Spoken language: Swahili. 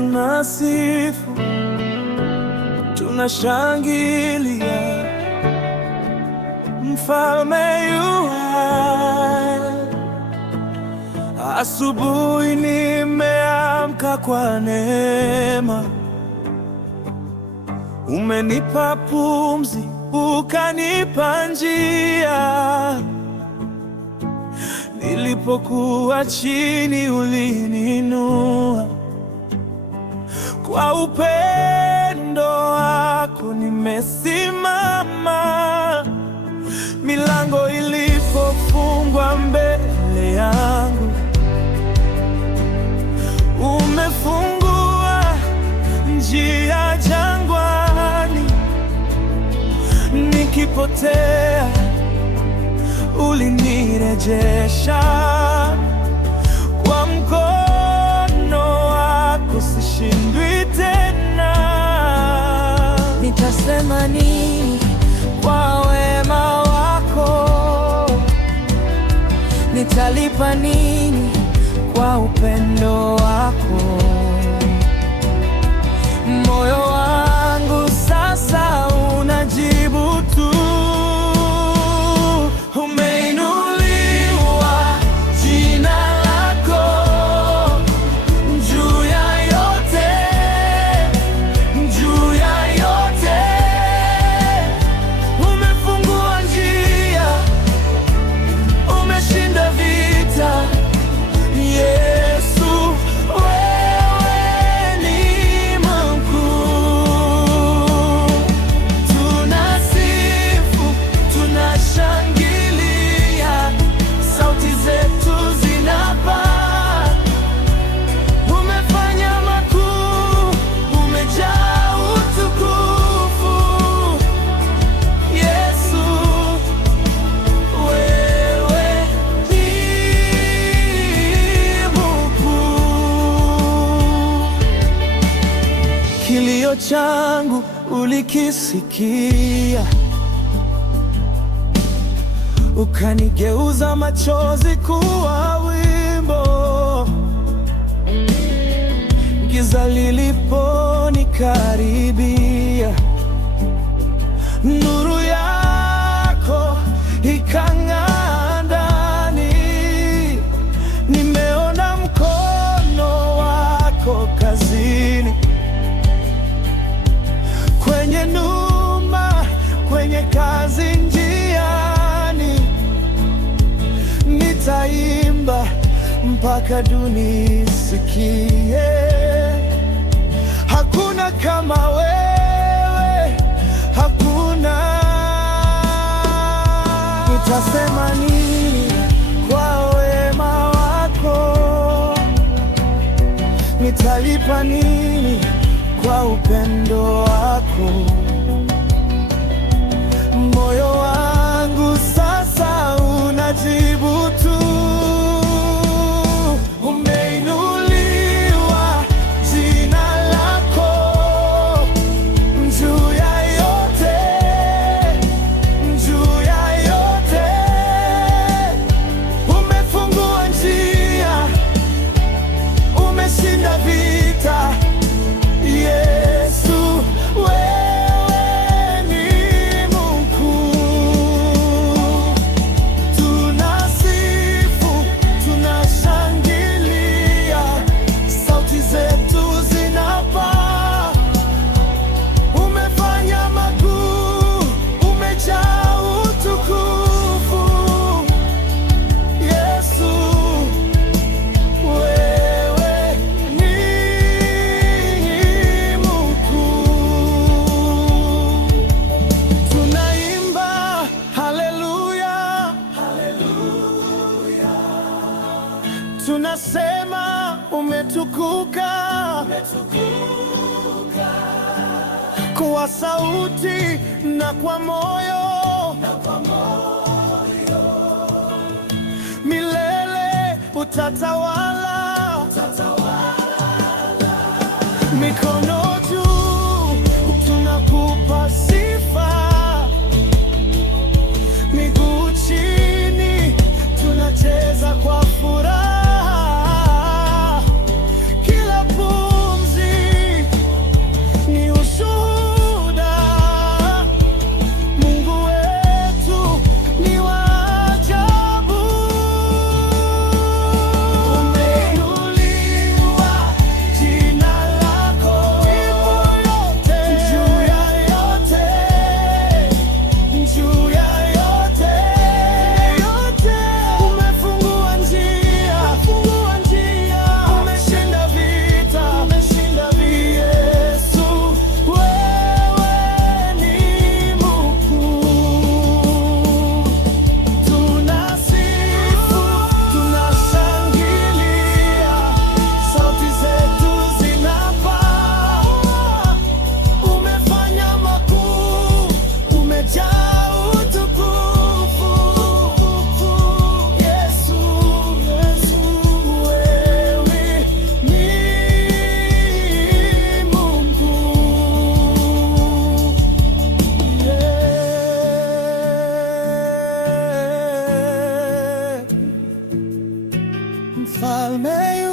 tunasifu, tunashangilia, Mfalme yu hai. Asubuhi nimeamka kwa neema, umenipa pumzi, ukanipa njia. Nilipokuwa chini ulininua, kwa upendo wako nimesimama. Milango ilipofungwa mbele yangu, umefungua njia jangwani. Nikipotea ulinirejesha, kwa mkono wako sishindwi tena. Nitasema nini kwa wema wako? Nitalipa nini kwa upendo wako? Moyo wangu sasa unajibu tu. Kilio changu ulikisikia, ukanigeuza machozi kuwa wimbo. Giza liliponikaribia, nuru yako ikang'aa ndani. Nimeona mkono wako kazini, kwenye nyumba, kwenye kazi, njiani. Nitaimba mpaka dunia isikie, hakuna kama wewe, hakuna. Nitasema nini kwa wema wako? Nitalipa nini kwa upendo wako? Moyo wangu sasa unajibu tu. Umeinuliwa jina lako juu ya yote, juu ya yote. Umefungua njia, umeshinda vita. Yesu, wewe ni mkuu. Tunasifu, tunashangilia, sauti zetu zinapaa. Umefanya makuu, umejaa utukufu. Yesu, wewe ni tunaimba haleluya, haleluya. Tunasema umetukuka, umetukuka. Kwa sauti na kwa moyo, milele utatawala, mikono juu tunakupa sifa, miguu chini tunacheza kwa furaha. Kila pumzi Mfalme